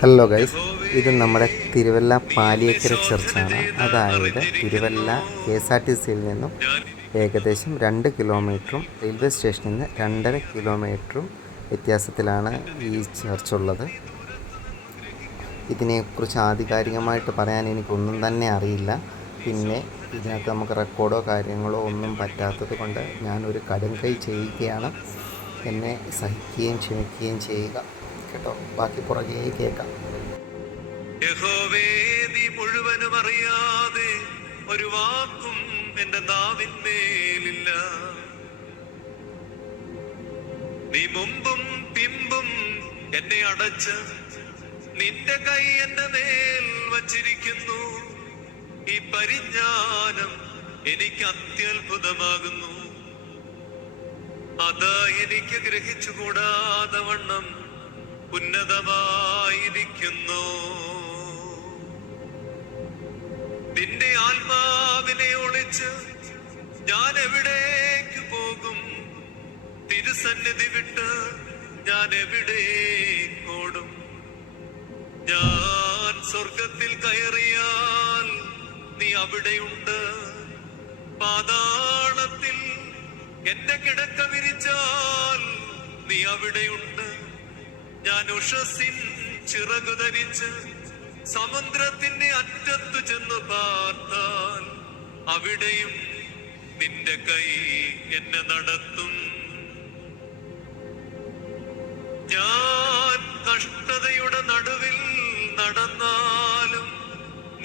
Hello guys, ഇത് നമ്മുടെ തിരുവല്ല പാലിയേക്കര ചർച്ചാണ്. അതായത് തിരുവല്ല KSRTCയിൽ നിന്നും ഏകദേശം 2 കിലോമീറ്ററും റെയിൽവേ സ്റ്റേഷനിൽ നിന്ന് 2.5 കിലോമീറ്ററും വ്യത്യാസത്തിലാണ് ഈ ചർച്ചുള്ളത്. ഇതിനെക്കുറിച്ച് ആധികാരികമായിട്ട് പറയാൻ എനിക്കൊന്നും തന്നെ അറിയില്ല. പിന്നെ ഇതിനകത്ത് നമുക്ക് റെക്കോർഡോ കാര്യങ്ങളോ ഒന്നും പറ്റാത്തത് കൊണ്ട് ഞാനൊരു കടുംകൈ ചെയ്യുകയാണ്. എന്നെ സഹിക്കുകയും ക്ഷമിക്കുകയും ചെയ്യുക കേട്ടോ. ബാക്കി പുറകെ കേൾക്കാം. യഹോവേ, നീ മുഴുവനും അറിയാതെ ഒരു വാക്കും എന്റെ നാവിന്മേലില്ല. നീ മുമ്പും പിമ്പും എന്നെ അടച്ച് നിന്റെ കൈ എന്റെ മേൽ വച്ചിരിക്കുന്നു. ഈ പരിജ്ഞാനം എനിക്ക് അത്യത്ഭുതമാകുന്നു. അത് എനിക്ക് ഗ്രഹിച്ചുകൂടാതെ വണ്ണം ഉന്നതമായിരിക്കുന്നു. നിന്റെ ആത്മാവിനെ ഒളിച്ച് ഞാൻ എവിടേക്ക് പോകും? തിരുസന്നിധി വിട്ട് ഞാൻ എവിടേക്കോടും? ഞാൻ സ്വർഗത്തിൽ കയറിയാൽ നീ അവിടെയുണ്ട്. പാതാളത്തിൽ എന്റെ കിടക്ക വിരിച്ചാൽ നീ അവിടെയുണ്ട്. ഞാൻ ഉഷസ്സിൻ ചിറകു ധരിച്ച് സമുദ്രത്തിന്റെ അറ്റത്തു ചെന്ന് പാർത്താൽ അവിടെയും നിന്റെ കൈ എന്നെ നടത്തും. ഞാൻ കഷ്ടതയുടെ നടുവിൽ നടന്നാലും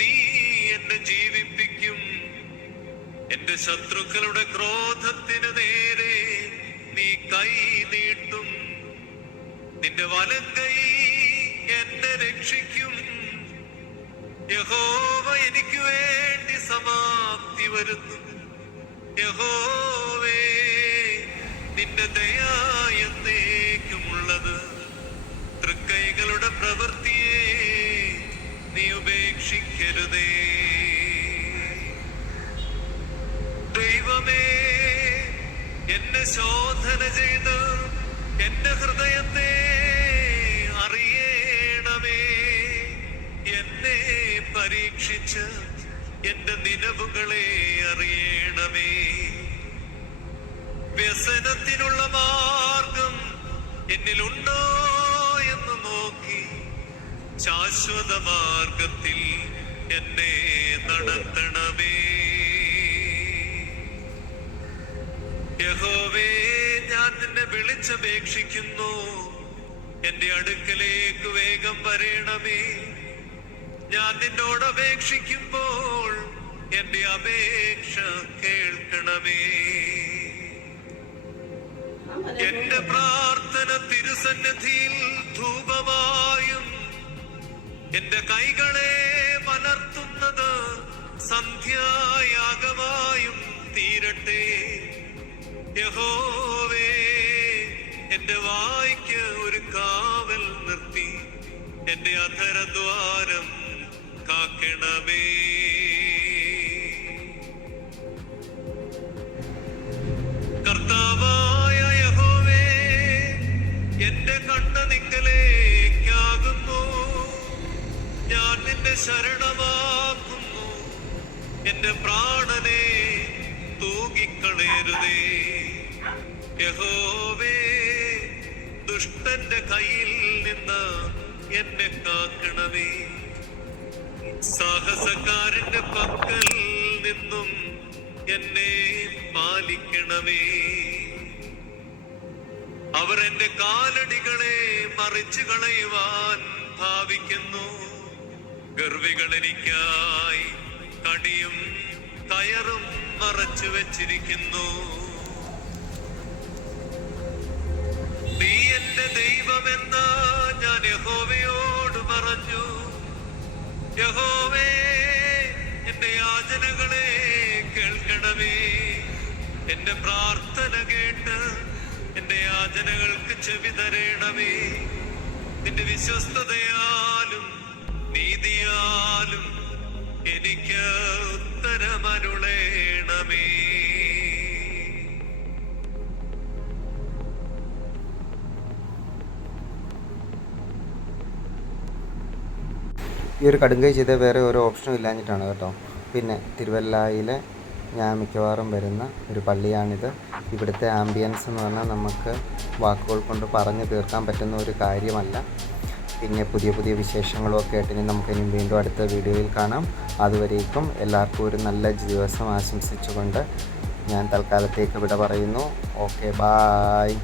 നീ എന്നെ ജീവിപ്പിക്കും. എന്റെ ശത്രുക്കളുടെ ക്രോധത്തിന് നേരെ നീ കൈ നീട്ടും. നിന്റെ വലങ്കൈ എന്നെ രക്ഷിക്കും. യഹോവ എനിക്ക് വേണ്ടി സമാപ്തി വരുന്നു. യഹോവേ, നിന്റെ ദയ എന്നേക്കുമുള്ളത്. തൃക്കൈകളുടെ പ്രവൃത്തിയെ നീ ഉപേക്ഷിക്കരുതേ. ദൈവമേ, എന്നെ ശോധന ചെയ്ത് എന്റെ ഹൃദയത്തെ അറിയണമേ. എന്നെ പരീക്ഷിച്ച് എന്റെ നിലവുകളെ അറിയണമേ. വ്യസനത്തിനുള്ള മാർഗം എന്നിലുണ്ടോ എന്ന് നോക്കി ശാശ്വത മാർഗത്തിൽ എന്നെ നടത്തണമേ. യഹോവേ, ഞാൻ നിന്നെ വിളിച്ചപേക്ഷിക്കുന്നു. എന്റെ അടുക്കലേക്ക് വേഗം വരേണമേ. ഞാൻ നിന്നോട് അപേക്ഷിക്കുമ്പോൾ എന്റെ അപേക്ഷ കേൾക്കണമേ. എന്റെ പ്രാർത്ഥന തിരുസന്നിധിയിൽ ധൂപമായും എന്റെ കൈകളെ മലർത്തുന്നത് സന്ധ്യായാഗമായും തീരട്ടെ. യഹോവേ, എന്റെ വായ്ക്ക് ഒരു കാവൽ നിർത്തി എന്റെ അധരദ്വാരം കാക്കണമേ. കർത്താവായ യഹോവേ, എന്റെ കണ്ണ് നിങ്കലേക്കാകുന്നു. ഞാൻ നിന്നെ ശരണമാക്കുന്നു. എന്റെ പ്രാണനെ തൂകിക്കളയരുതേ. യഹോവേ, ദുഷ്ടന്റെ കയ്യിൽ നിന്ന് എന്നെ കാക്കണമേ. സാഹസക്കാരന്റെ പക്കൽ നിന്നും എന്നെ പാലിക്കണമേ. അവർ എന്റെ കാലടികളെ മറിച്ചു കളയുവാൻ ഭാവിക്കുന്നു. ഗർവികൾ എനിക്കായി കടിയും കയറും മറച്ചു വെച്ചിരിക്കുന്നു. നീ എന്റെ ദൈവമെന്ന് ഞാൻ യഹോവയോട് പറഞ്ഞു. യഹോവേ, എന്റെ യാചനകളെ കേൾക്കണമേ. എന്റെ പ്രാർത്ഥന കേട്ട് എന്റെ യാചനകൾക്ക് ചെവി തരേണമേ. നിന്റെ വിശ്വസ്തതയാലും നീതിയാലും എനിക്ക് ഉത്തരമരുളേണമേ. ഈ ഒരു കടുങ്കൈ ചെയ്ത വേറെ ഒരു ഓപ്ഷനും ഇല്ലാഞ്ഞിട്ടാണ് കേട്ടോ. പിന്നെ തിരുവല്ലയിലെ ഞാൻ മിക്കവാറും വരുന്ന ഒരു പള്ളിയാണിത്. ഇവിടുത്തെ ആംബിയൻസ് എന്ന് പറഞ്ഞാൽ നമുക്ക് വാക്കുകൾ കൊണ്ട് പറഞ്ഞു തീർക്കാൻ പറ്റുന്ന ഒരു കാര്യമല്ല. പിന്നെ പുതിയ പുതിയ വിശേഷങ്ങളും ഒക്കെ ആയിട്ട് ഇനി നമുക്കിനി വീണ്ടും അടുത്ത വീഡിയോയിൽ കാണാം. അതുവരേക്കും എല്ലാവർക്കും ഒരു നല്ല ദിവസം ആശംസിച്ചുകൊണ്ട് ഞാൻ തൽക്കാലത്തേക്ക് വിട പറയുന്നു. Okay, bye.